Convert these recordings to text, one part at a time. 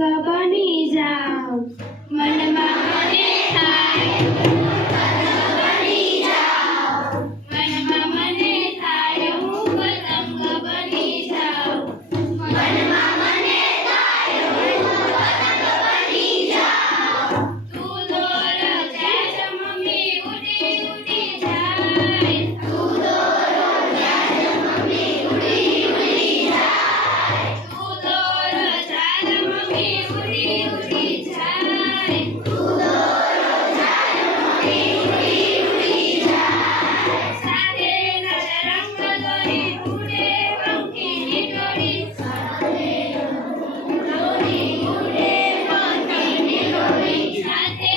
બની જાઉં મનમાં મને થાય મનમાં મને થાય હું પતંગ બની જાઉં મનમાં મને થાય હું પતંગ બની જાઉં તું દોર જાય મમ્મી ઉડી ઉડી જાય તું દોર જાય મમ્મી ઉડી ઉડી જાય તું દોર જાય મમ્મી ઉડી ઉડી જાય તું દોર જાય મમ્મી ઉડી ઉડી જાય સાથે રંગ દોરી ઉડે પંખીની દોરી સાથે દોરી ઉડે પંખીની દોરી સાથે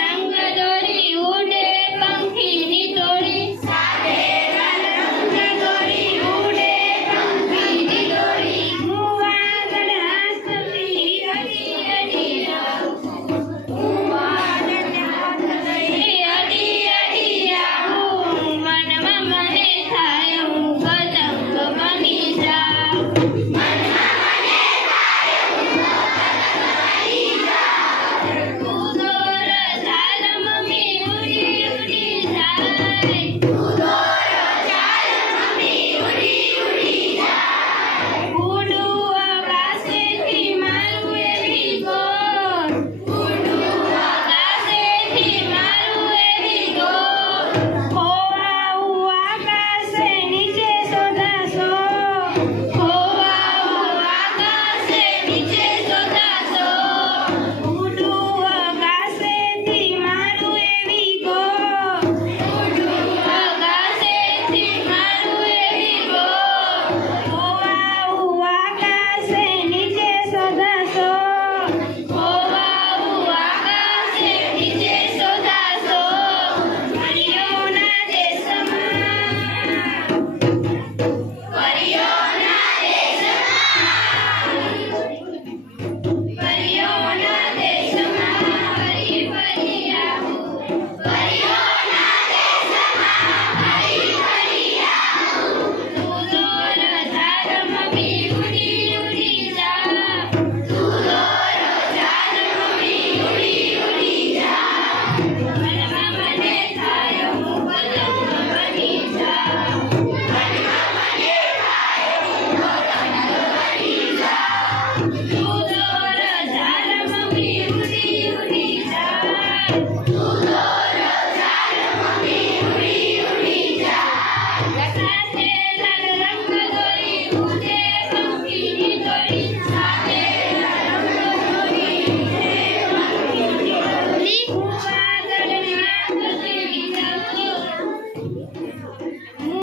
રંગ દોરી ઉડે પંખીની દોરી સાથે રંગ દોરી ઉડે પંખીની દોરી હું વાદળ હાથથી અડી અડી આવું હું વાદળ હાથથી અડી અડી આવું મનમાં મને થાય હું પતંગ બની જાઉં મનમાં મને થાય હું પતંગ બની જાઉં તું દોર ચાલ મમ્મી ઉડી ઉડી જાય તું દોર ચાલ મમ્મી ઉડી ઉડી જાય ઉડું આકાશેથી મારું એવી ગોળ ઉડું આકાશેથી મારું એવી ગોળ ખોવાવું આકાશે નીચે શોધાશો ખોવાવું આકાશે નીચે શોધાશો ઉડું આકાશેથી મારું એવી ગોળ ઉડું આકાશેથી મારું એવી ગોળ ખોવાવું આકાશે નીચે શોધાશો